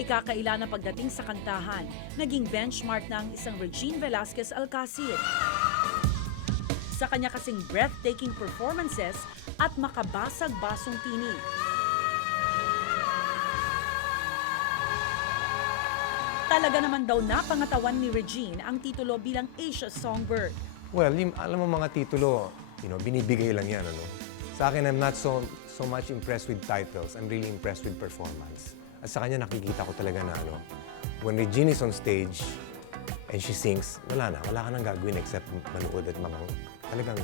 Maikakaila na pagdating sa kantahan, naging benchmark na ang isang Regine Velasquez Alcacid. Sa kanya kasing breathtaking performances at makabasag-basong tinig. Talaga naman daw napangatawan ni Regine ang titulo bilang Asia Songbird. Well, yung, alam mo mga titulo, you know, binibigay lang yan, ano. Sa akin, I'm not so so much impressed with titles. I'm really impressed with performance. At sa kanya nakikita ko talaga na ano, when Regine is on stage and she sings, wala na, wala ka nang gagawin except manood at mga talagang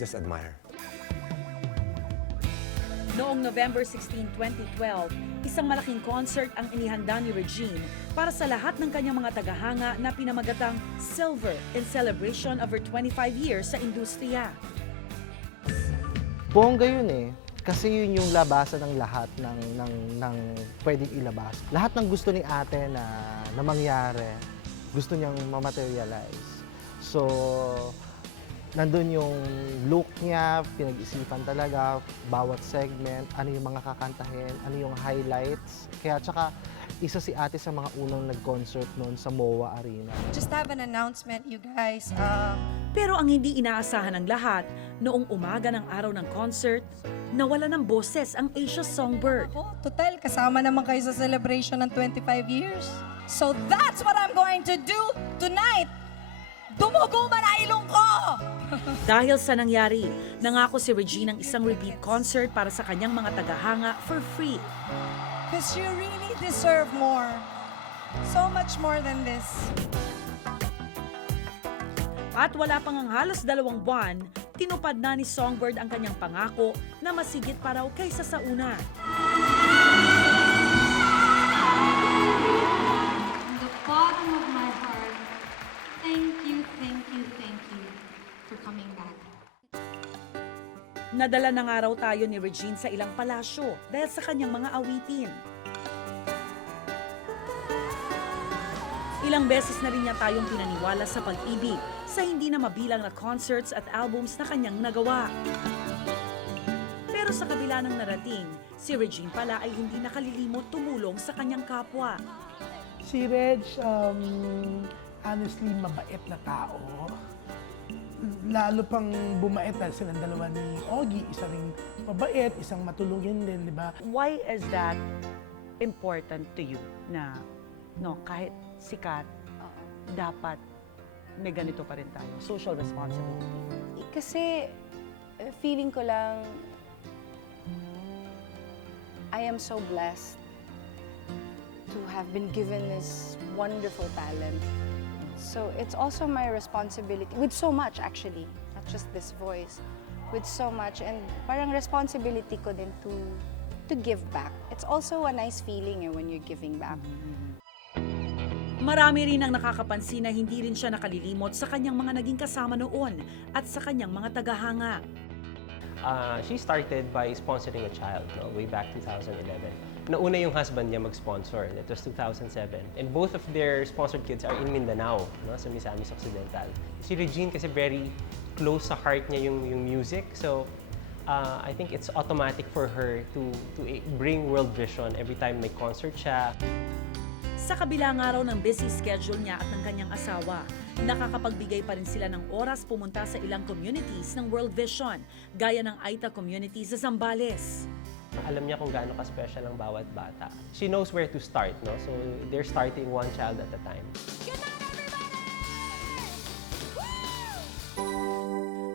just admire. Noong November 16, 2012, isang malaking concert ang inihanda ni Regine para sa lahat ng kanyang mga tagahanga na pinamagatang Silver in celebration of her 25 years sa industriya. Bongga yun eh. Kasi yun yung labasan ng lahat ng, ng, ng pwedeng ilabas. Lahat ng gusto ni ate na, na mangyari, gusto niyang ma-materialize. So, nandun yung look niya, pinag-isipan talaga, bawat segment, ano yung mga kakantahin, ano yung highlights. Kaya tsaka, isa si ate sa mga unang nag-concert noon sa MOA Arena. Just have an announcement, you guys. Um, Pero ang hindi inaasahan ng lahat, noong umaga ng araw ng concert, nawala ng boses ang Asia Songbird. ako, total, kasama naman kayo sa celebration ng 25 years. So that's what I'm going to do tonight. Dumugo man ang ilong ko! Dahil sa nangyari, nangako si Regine ng isang repeat concert para sa kanyang mga tagahanga for free. Because you really deserve more. So much more than this. At wala pang ang halos dalawang buwan, tinupad na ni Songbird ang kanyang pangako na masigit pa raw kaysa sa una. From the bottom of my heart, thank you, thank you, thank you for coming back. Nadala na nga raw tayo ni Regine sa ilang palasyo dahil sa kanyang mga awitin. Ilang beses na rin niya tayong pinaniwala sa pag-ibig sa hindi na mabilang na concerts at albums na kanyang nagawa. Pero sa kabila ng narating, si Regine pala ay hindi nakalilimot tumulong sa kanyang kapwa. Si Reg, um, honestly, mabait na tao. Lalo pang bumait dahil silang dalawa ni Ogie. Isa ring mabait, isang matulungin din, di ba? why is that important to you na no kahit sikat dapat may ganito pa rin tayo social responsibility Kasi eh, feeling ko lang I am so blessed to have been given this wonderful talent. So it's also my responsibility with so much actually, not just this voice, with so much and parang responsibility ko din to to give back. It's also a nice feeling eh, when you're giving back. Marami rin ang nakakapansin na hindi rin siya nakalilimot sa kanyang mga naging kasama noon at sa kanyang mga tagahanga. Uh, she started by sponsoring a child no, way back 2011. Nauna yung husband niya mag-sponsor. That was 2007. And both of their sponsored kids are in Mindanao, no, sa Misamis Occidental. Si Regine kasi very close sa heart niya yung, yung music. So, uh, I think it's automatic for her to, to bring World Vision every time may concert siya. Sa kabila nga raw ng busy schedule niya at ng kanyang asawa, nakakapagbigay pa rin sila ng oras pumunta sa ilang communities ng World Vision, gaya ng Aita community sa Zambales. Alam niya kung gaano ka-special ang bawat bata. She knows where to start, no? So, they're starting one child at a time.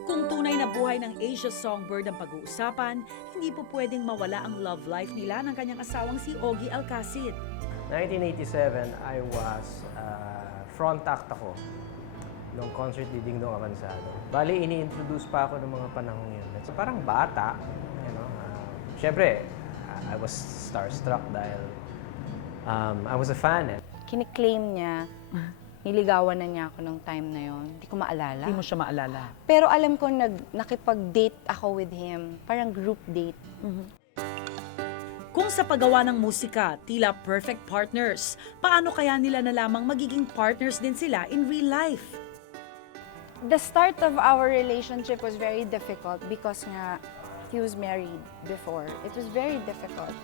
Kung tunay na buhay ng Asia Songbird ang pag-uusapan, hindi po pwedeng mawala ang love life nila ng kanyang asawang si Ogie Alcacid. 1987, I was uh, front act ako nung concert ni Ding Dong Avansado. Bali, ini-introduce pa ako ng mga panahon yun. So, parang bata, you know. Uh, Siyempre, uh, I was starstruck dahil um, I was a fan. Eh. Kiniklaim niya, niligawan na niya ako nung time na yon. Hindi ko maalala. hindi mo siya maalala Pero alam ko nag, nakipag-date ako with him. Parang group date. Kung sa paggawa ng musika, tila perfect partners, paano kaya nila na lamang magiging partners din sila in real life? The start of our relationship was very difficult because nga he was married before. It was very difficult.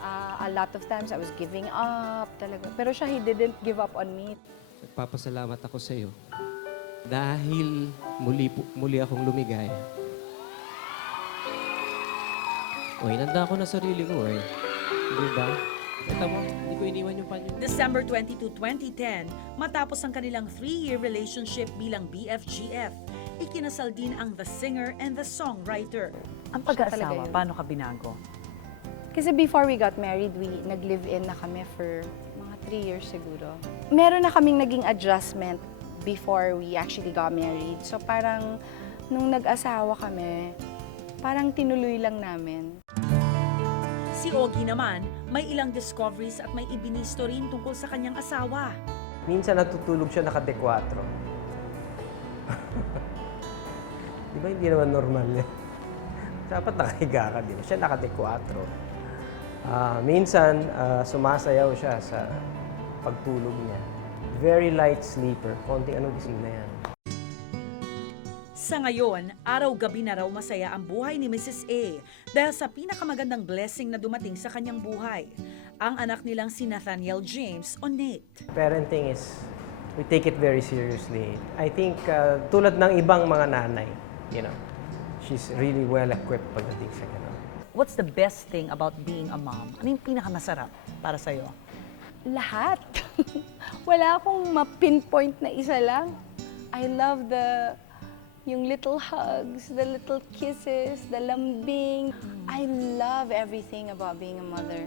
Ah, a lot of times I was giving up talaga. Pero siya, he didn't give up on me. Nagpapasalamat ako sa iyo dahil muli, muli akong lumigaya. O, inanda ko na sarili ko eh. Di ba? Kita mo, hindi ko iniwan yung panyo. December 22, 2010, matapos ang kanilang three-year relationship bilang BFGF, ikinasal din ang the singer and the songwriter. Ang pag-aasawa, paano ka binago? Kasi before we got married, we nag-live-in na kami for mga three years siguro. Meron na kaming naging adjustment before we actually got married. So parang nung nag-asawa kami, parang tinuloy lang namin. Si Ogie naman, may ilang discoveries at may ibinisto rin tungkol sa kanyang asawa. Minsan natutulog siya naka-dekwatro. Di ba hindi naman normal yan? Dapat nakahiga ka din. Siya naka-dekwatro. Ah, minsan, ah, sumasayaw siya sa pagtulog niya. Very light sleeper. Konting anong gising na yan. Sa ngayon, araw-gabi na raw masaya ang buhay ni Mrs. A dahil sa pinakamagandang blessing na dumating sa kanyang buhay, ang anak nilang si Nathaniel James o Nate. Parenting is, we take it very seriously. I think, ah, tulad ng ibang mga nanay, you know, she's really well-equipped pagdating sa ganun. What's the best thing about being a mom? Ano yung pinakamasarap para sa'yo? Lahat. Wala akong ma-pinpoint na isa lang. I love the yung little hugs, the little kisses, the lambing. I love everything about being a mother.